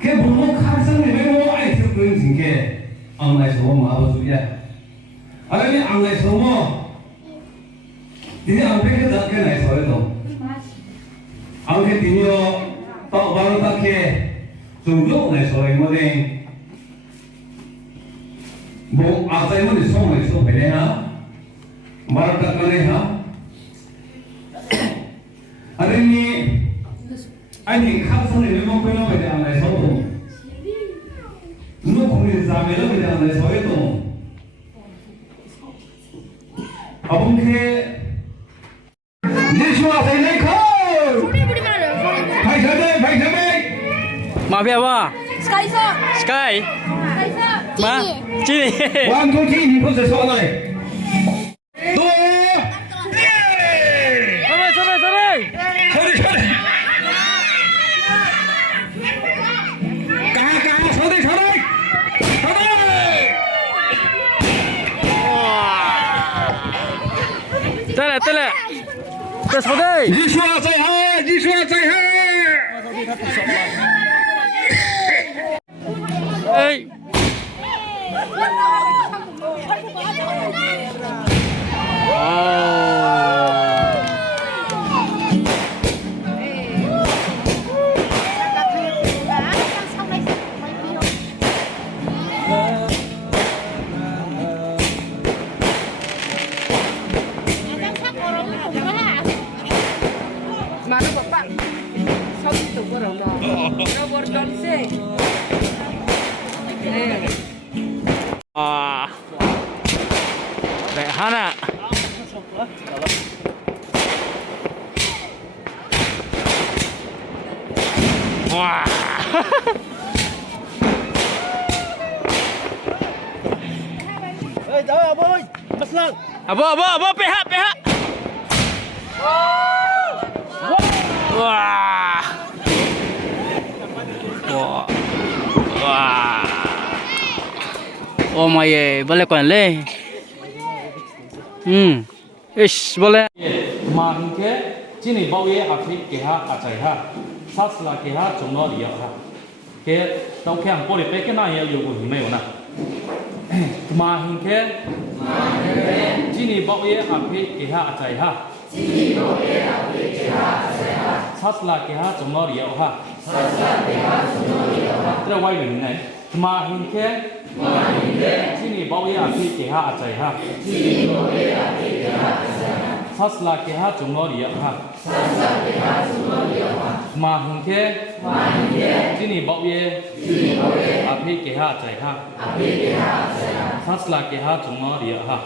걔 보고 카상을 외고 아이스 그런 징계 앙나에서 뭐 아버지야 아니 앙나에서 뭐 이제 앙백에 닿게 나에서에도 앙게 디뇨 또 바로 닿게 중도 나에서 이모네 뭐 아까 이모네 송에서 배내나 바로 닿게 아니 카상을 외고 배나 배나 앙나에서 누구 공리 자매를 그냥 내 서에도 아분께 예수와 세네코 바이사베 Mafia apa? Sky so. Sky. Sky so. Ma? Cini. 완전 팀이 벌써 서나이 또 Sorry. 소리 까까 소리 Tới lại. Tới sau đây. 예수와 자이하 Ê. Mà nó bật bạn. Sao tiếp tục có đầu đó. Nó bật đón xe. Nè. Đẹp hả? Wow. Ê, trời ơi, ơi, bắt lần. Abo, PH. Wah. Oh my god, boleh kan le? Ish, boleh. mà hình thế chỉ này bao nhiêu học sinh kia ha chạy ha sát là kia ha chúng nó đi ha kia đâu kia hàng bồi bé cái này yêu của mình mấy nè mà hình thế chỉ này bao nhiêu học sinh kia ha chạy ha sát là kia ha chúng nó đi ha cái quay mình này mà hình thế chỉ này bao nhiêu học sinh kia ha chạy ha Sasla ke ha chungo riya ha. Ma hingke jini bau ye api ke ha chai ha. Sasla ke ha chungo riya ha.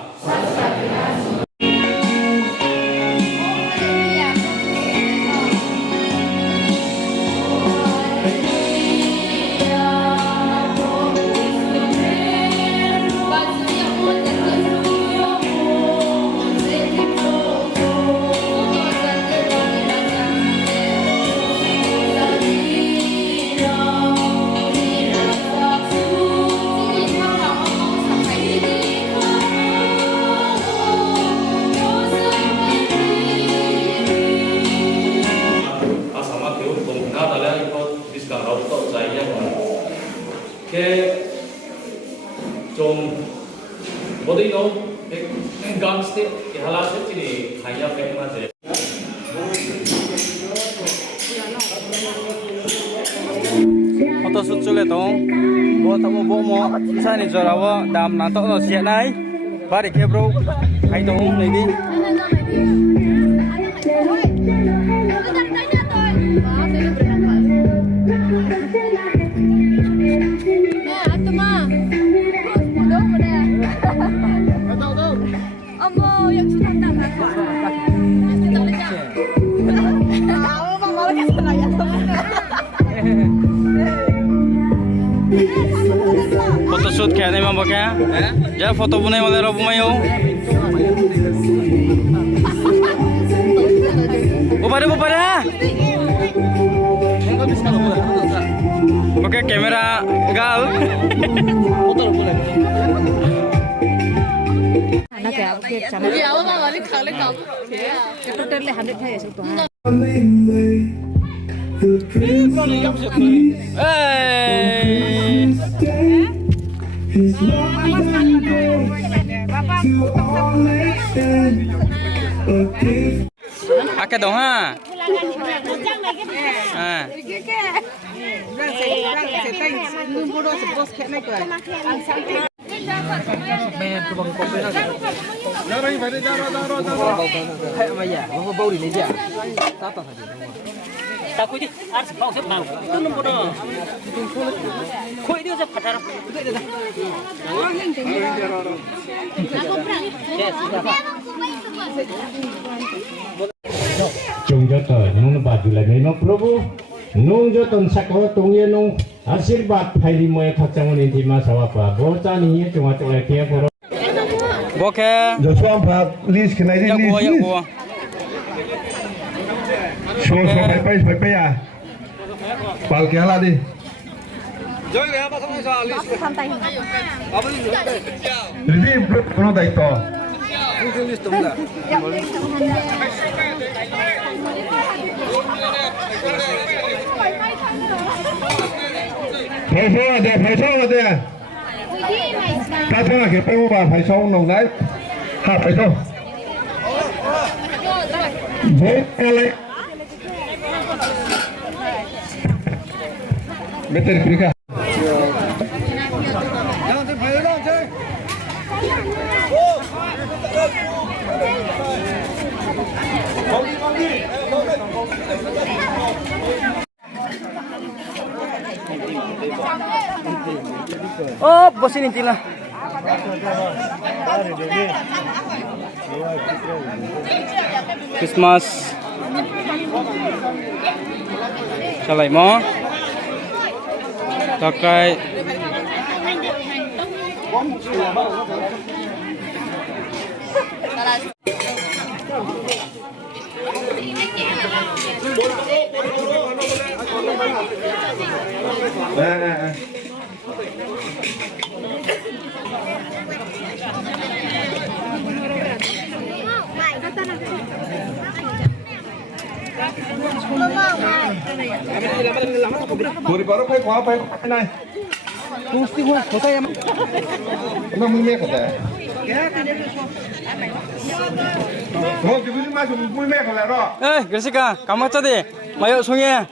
Ke 좀 뭐도 ган스테 하라스 지니 하야 백마제 Photoshoot chule tong. Bo tamo bo mo isa ni jorawa dam na to no sia nai. Bari ke bro. Hai tong nei đi. 어머 역시 담당 역시 담당 엄마 말하겠어 나 Photoshoot kaya naman ba kaya? Ja photo bunay wala ra bumayo. Bupare ha. Oke kamera gal. nó kéo việc chẳng kéo mà lên khẩu cái tôi tên là hắn định thay ở trong tòa Ê Akeh dong ha. À. Chung cho tờ nung bà dù lại mấy nó probu nung cho tần sắc có tung ye nung 아실바 파일리모의 각장원인 디마사와파 보자니 중화쪽에 기억으로 Bokeh. Giờ cho bà list cái này đi Yang list. gua, yang gua. Show phải bay à. Bảo cái là đi. Đi nó đầy to. Phải số là đây. Ta thấy là cái bao bà phải số nồng đấy. Hạt phải số. Dễ lấy. Betul Afrika. Oh, bos ini cina. Christmas. Salai mo. Takai. Buri baru phải khóa phải này. Nó mới mẹ cái đấy. Thôi thì bây giờ mới mẹ cái này rồi. Eh, Gresika, kamu aja deh. Mayo sungai.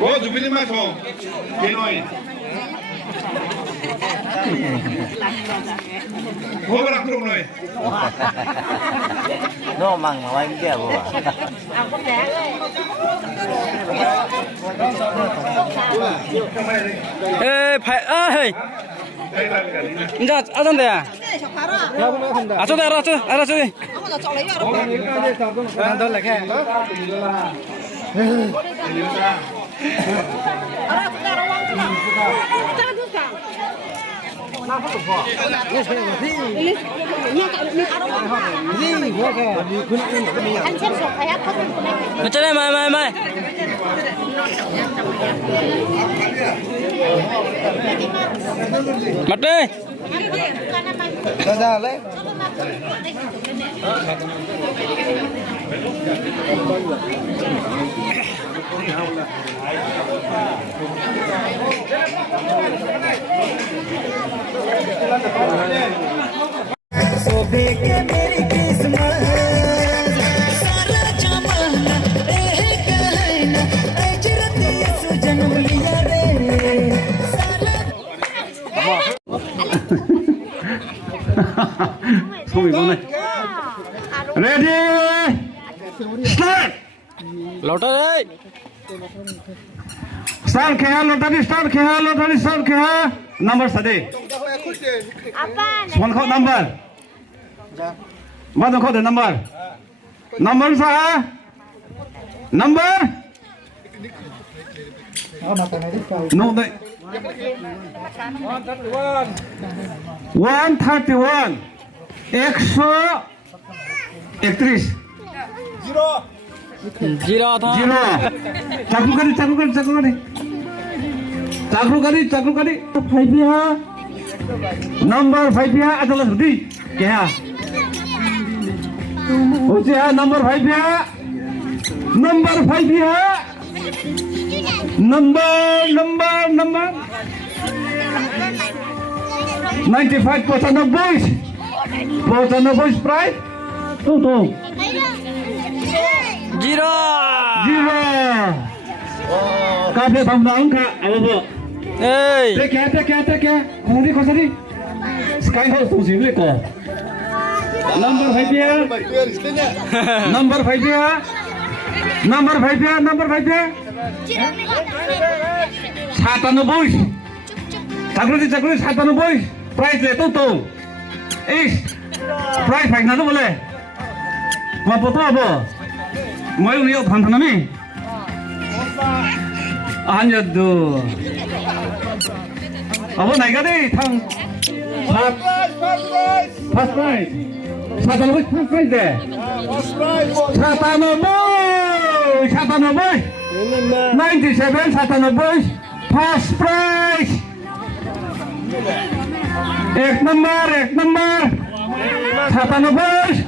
Thôi thì bây giờ mai thôi. Cái này. Thôi vào trong rồi. Nó măng mà anh kia bộ. Eh, pai, eh. Inja, aja deh. Aja deh, aja deh. Đó là cái. Macam mana, mai. Mati. Ra lấy. Thôi con này. Ready. Start. Lột ra đấy. Start kaya lotari start kaya lotari start kaya. Number sade. One code number. What code number? Number sa? Number? No, đấy. 131. Exo. Actress. Zero thôi. Zero. Cakru kali. 5 ya. Number 5 ya adalah sedih. Ya. Usia number 5 ya. Number 5 ya. Number 95% of boys. Percent of boys price. Tuh. Zero. Zero. Kafe tambahan kak, apa bu? Hey. Take care. Kau tadi. Sky House tu sih kau. Number 5 ya. Number 5 ya. Satan boys. Cakru 97. Price le tuh. Price phải nào boleh. Mau foto apa? Mau lihat hantaran ni? Hanya tu. Apa naik tadi? Thang. First prize. Satan boys first prize deh. Satan boys. 97 Satan boys first prize. Ek number. Satan boys.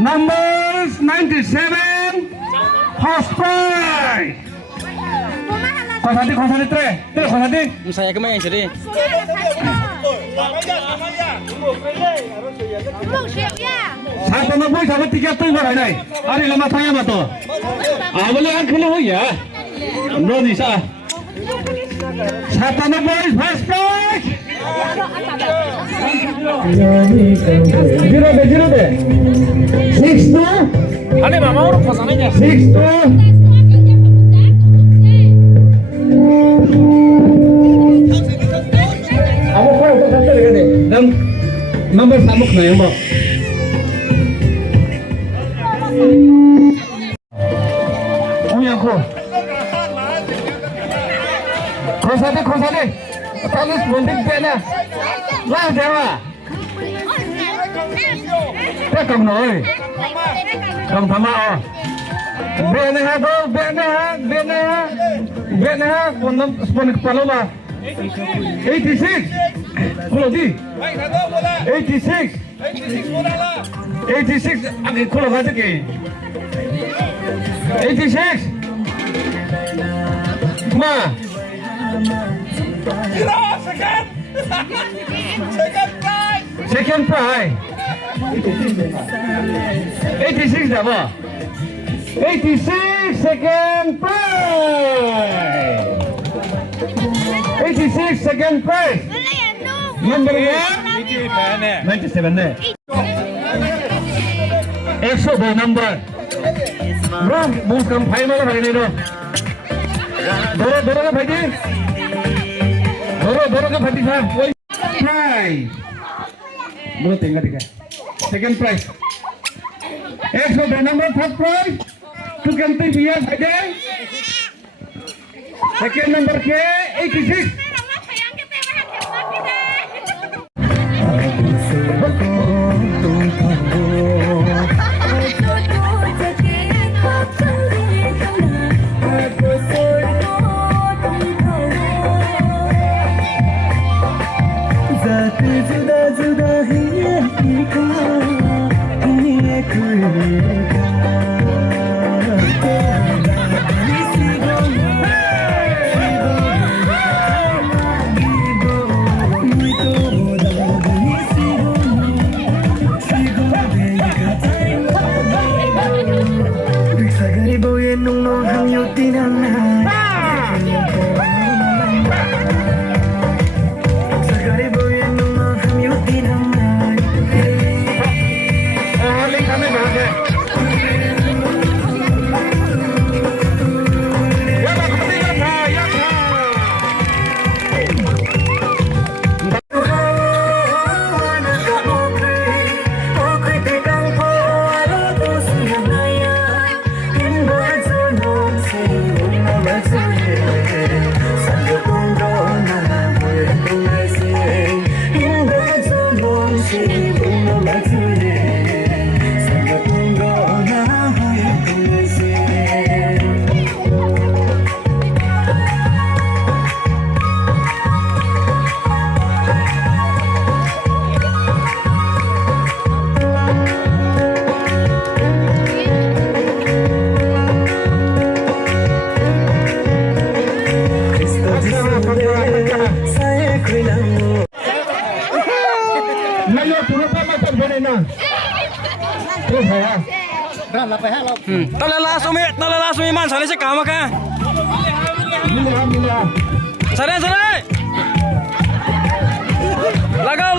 Numbers 97 first prize. Kau tadi tre. Saya kemana yang jadi? Satan boys apa tiga tu barai ni? Hari lama tanya mata. Boleh kan kalau ya? Bro ni sah. Satan boys first prize. Zero deh. 6-2. Ane mama orang pasangannya. 6-2. Aku kau untuk satu lagi deh. Dan number samuk na yang bawah. Yang ko. Kau sade. Talis bundik bena. Lah dewa. Tekam noi. Kam thama oh. Bena ha. Pondam sponik paloma. 86. Kulo di. 86. 86. Agi kulo kata ke. 86. Ma. Second prize. 86 dah apa? 86 second prize. 86 second prize. Number 1. 97 deh. 102 number. Bro, bukan final hari ini doh. Doro ka bhai. Doro ka bhai sah. Prize. Bro tengah tiga. Second prize. 102 number third prize. Tu ganti biar bhai. Second number ke 86. phải à? Đó là phải hát đâu. Tao là sumi man sale sẽ cả mà cả. Mình là. Sale. Lagao.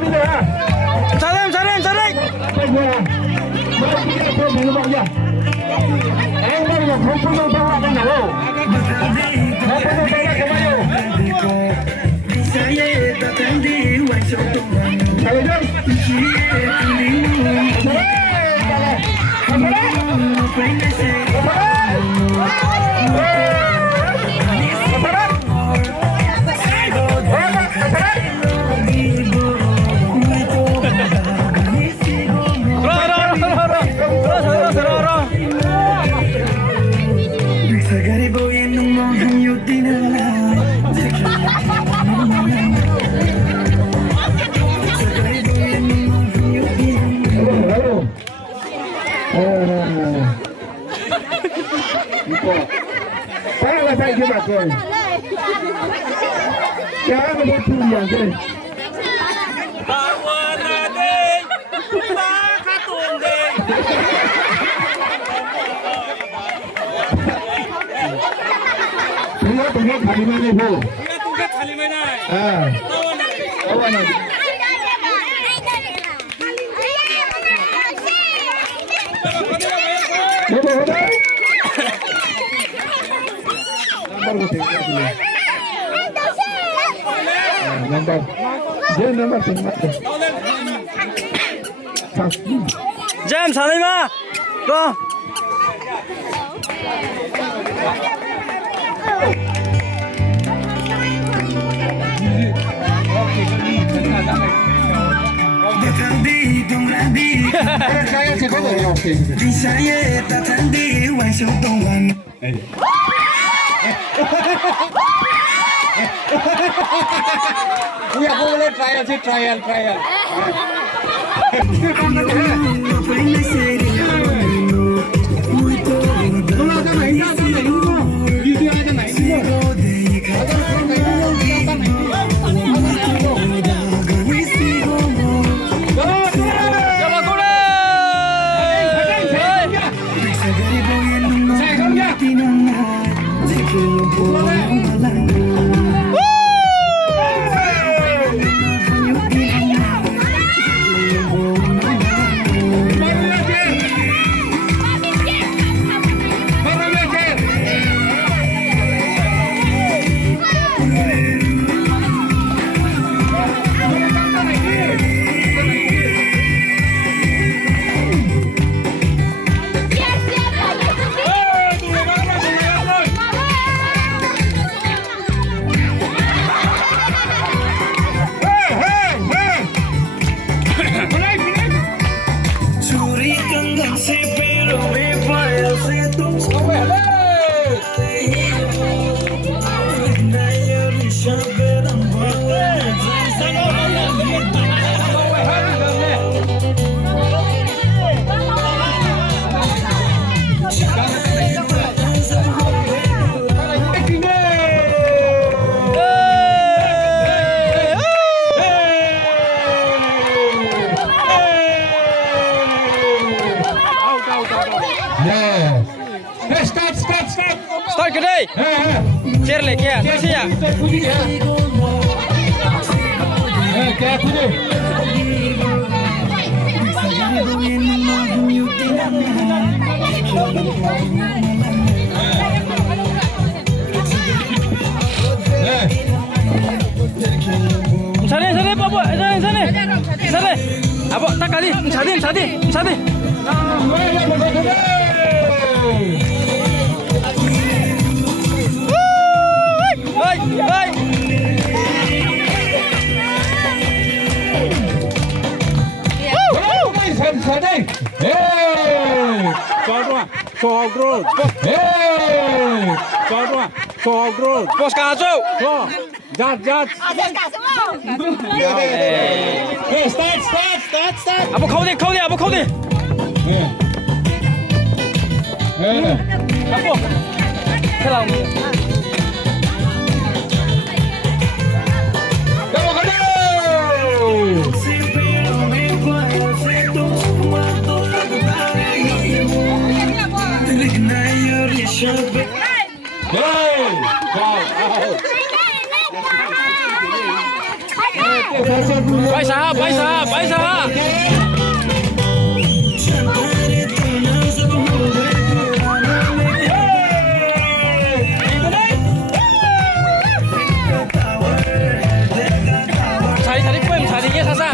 Mình là. Sale. Bây giờ. Bây giờ bao nhiêu? Em bây giờ không có bao nhiêu đâu nào. Không có bao nhiêu đâu. Hãy Hãy subscribe cho kênh Ghiền Mì Gõ để không bỏ lỡ những video James sale mà. Rồi. Saya sẽ có thể học thì. Ya boleh trial. Start ke đây. Share le kia. Kasi ya. Kaya punya. Sana Papa, sana. Apa tak kali? Sadi. Hai. Sadi. Bos kaso. Jat. Hey, start. Apa kau dia? Apa? Kalau Go! Baisa. Cari poin, carinya sasa.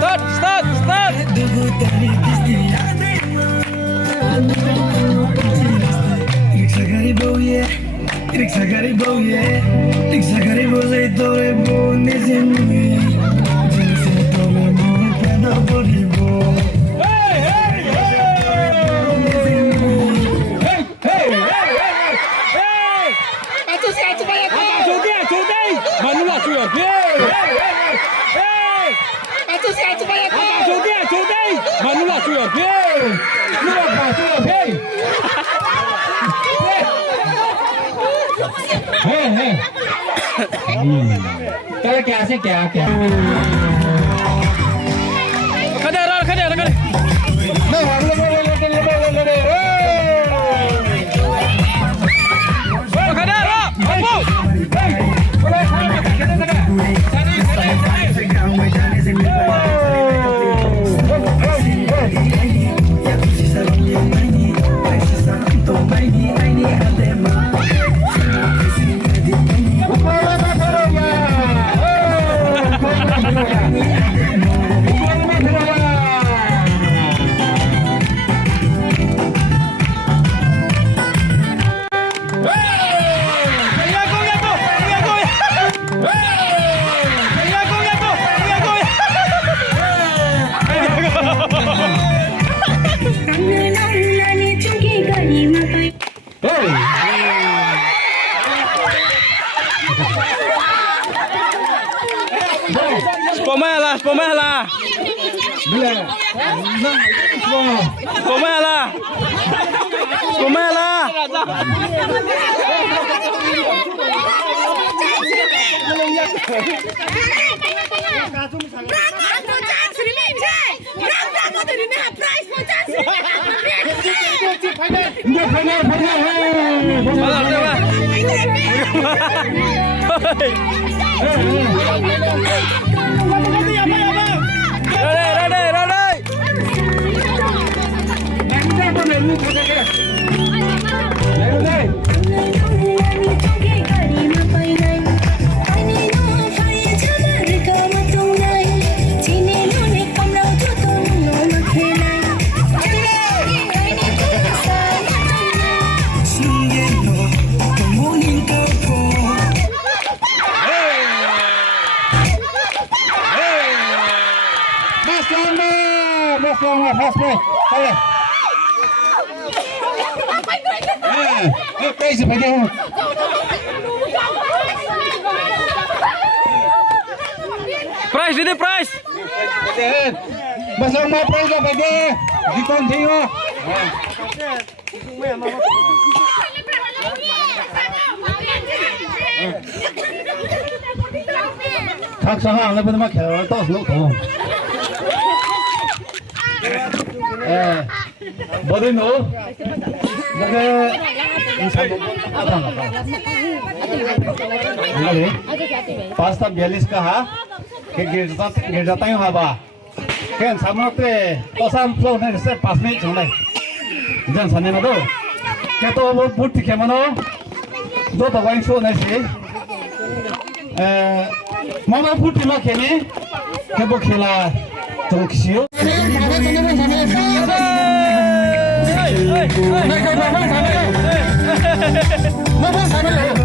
Start. क्या Spomela. Price, ini price. Masang mau price apa dia? Di kontingo. Thác sang là bên mà khéo to lúc không. Body no. Pasta 42 का हा के गिर जाता है हवा के सामने तो साम फ्लो ने से पास में चलने जन सने में तो क्या तो वो बुट के मनो दो तो वाइन शो नहीं से मामा बुट लो के ने के वो खेला तो किसियो Hey!